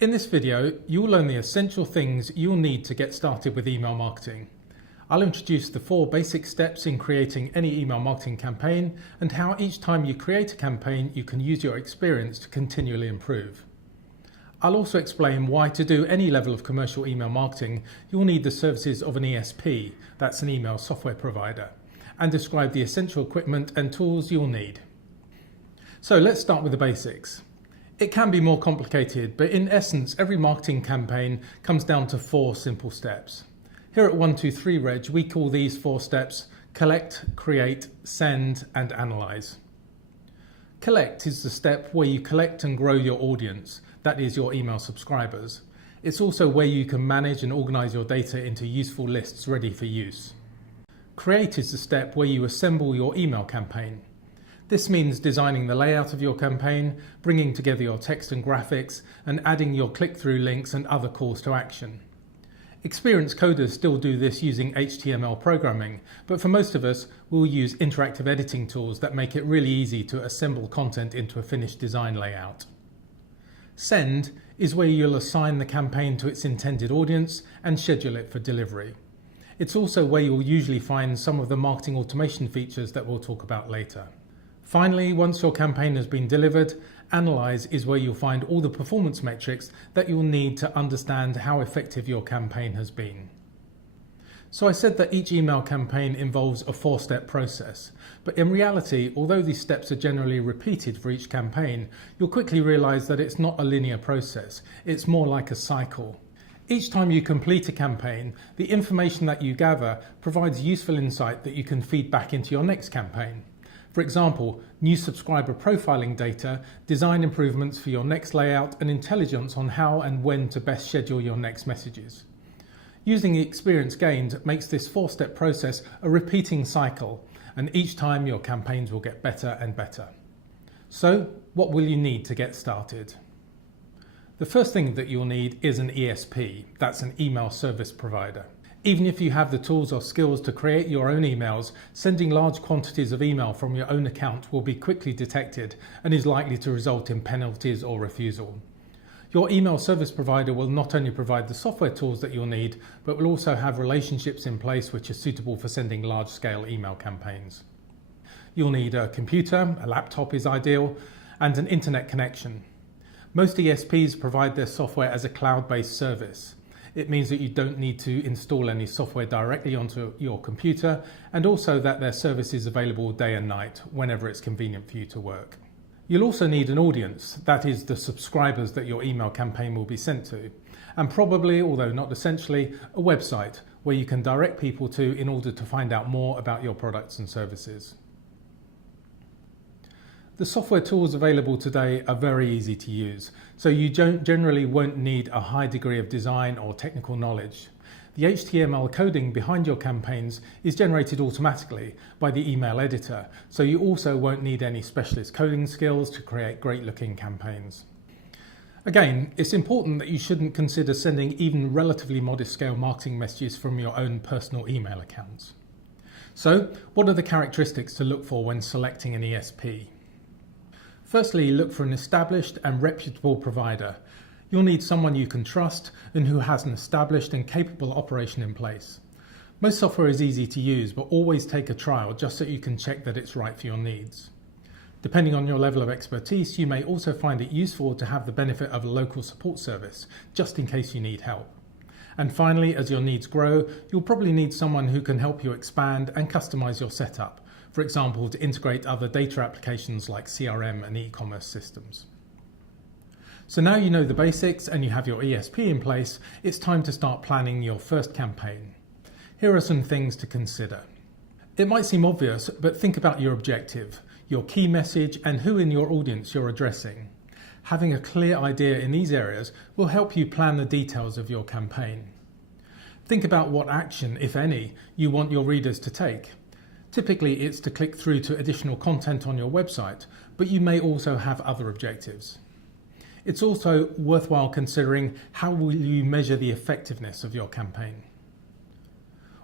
In this video, you'll learn the essential things you'll need to get started with email marketing. I'll introduce the 4 basic steps in creating any email marketing campaign and how each time you create a campaign, you can use your experience to continually improve. I'll also explain why to do any level of commercial email marketing, you'll need the services of an ESP, that's an email software provider, and describe the essential equipment and tools you'll need. So let's start with the basics. It can be more complicated, but in essence, every marketing campaign comes down to 4 simple steps. Here at 123reg, we call these 4 steps collect, create, send, and analyze. Collect is the step where you collect and grow your audience, that is your email subscribers. It's also where you can manage and organize your data into useful lists ready for use. Create is the step where you assemble your email campaign. This means designing the layout of your campaign, bringing together your text and graphics, and adding your click-through links and other calls to action. Experienced coders still do this using HTML programming, but for most of us, we'll use interactive editing tools that make it really easy to assemble content into a finished design layout. Send is where you'll assign the campaign to its intended audience and schedule it for delivery. It's also where you'll usually find some of the marketing automation features that we'll talk about later. Finally, once your campaign has been delivered, analyze is where you'll find all the performance metrics that you'll need to understand how effective your campaign has been. So I said that each email campaign involves a 4-step process, but in reality, although these steps are generally repeated for each campaign, you'll quickly realize that it's not a linear process, it's more like a cycle. Each time you complete a campaign, the information that you gather provides useful insight that you can feed back into your next campaign. For example, new subscriber profiling data, design improvements for your next layout, and intelligence on how and when to best schedule your next messages. Using the experience gained makes this 4-step process a repeating cycle, and each time your campaigns will get better and better. So, what will you need to get started? The first thing that you'll need is an ESP, that's an email service provider. Even if you have the tools or skills to create your own emails, sending large quantities of email from your own account will be quickly detected and is likely to result in penalties or refusal. Your email service provider will not only provide the software tools that you'll need, but will also have relationships in place which are suitable for sending large-scale email campaigns. You'll need a computer, a laptop is ideal, and an internet connection. Most ESPs provide their software as a cloud-based service. It means that you don't need to install any software directly onto your computer, and also that their service is available day and night, whenever it's convenient for you to work. You'll also need an audience, that is the subscribers that your email campaign will be sent to, and probably, although not essentially, a website where you can direct people to in order to find out more about your products and services. The software tools available today are very easy to use, so you generally won't need a high degree of design or technical knowledge. The HTML coding behind your campaigns is generated automatically by the email editor, so you also won't need any specialist coding skills to create great-looking campaigns. Again, it's important that you shouldn't consider sending even relatively modest-scale marketing messages from your own personal email accounts. So, what are the characteristics to look for when selecting an ESP? Firstly, look for an established and reputable provider. You'll need someone you can trust and who has an established and capable operation in place. Most software is easy to use, but always take a trial just so you can check that it's right for your needs. Depending on your level of expertise, you may also find it useful to have the benefit of a local support service, just in case you need help. And finally, as your needs grow, you'll probably need someone who can help you expand and customize your setup. For example, to integrate other data applications like CRM and e-commerce systems. So now you know the basics and you have your ESP in place, it's time to start planning your first campaign. Here are some things to consider. It might seem obvious, but think about your objective, your key message, and who in your audience you're addressing. Having a clear idea in these areas will help you plan the details of your campaign. Think about what action, if any, you want your readers to take. Typically, it's to click through to additional content on your website, but you may also have other objectives. It's also worthwhile considering how will you measure the effectiveness of your campaign.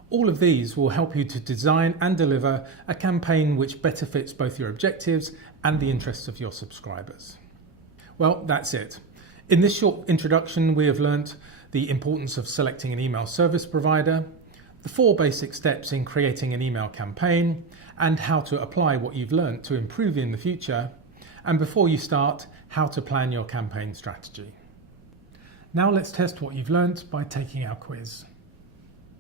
All of these will help you to design and deliver a campaign which better fits both your objectives and the interests of your subscribers. Well, that's it. In this short introduction, we have learnt the importance of selecting an email service provider, the 4 basic steps in creating an email campaign, and how to apply what you've learnt to improve in the future, and before you start, how to plan your campaign strategy. Now let's test what you've learnt by taking our quiz.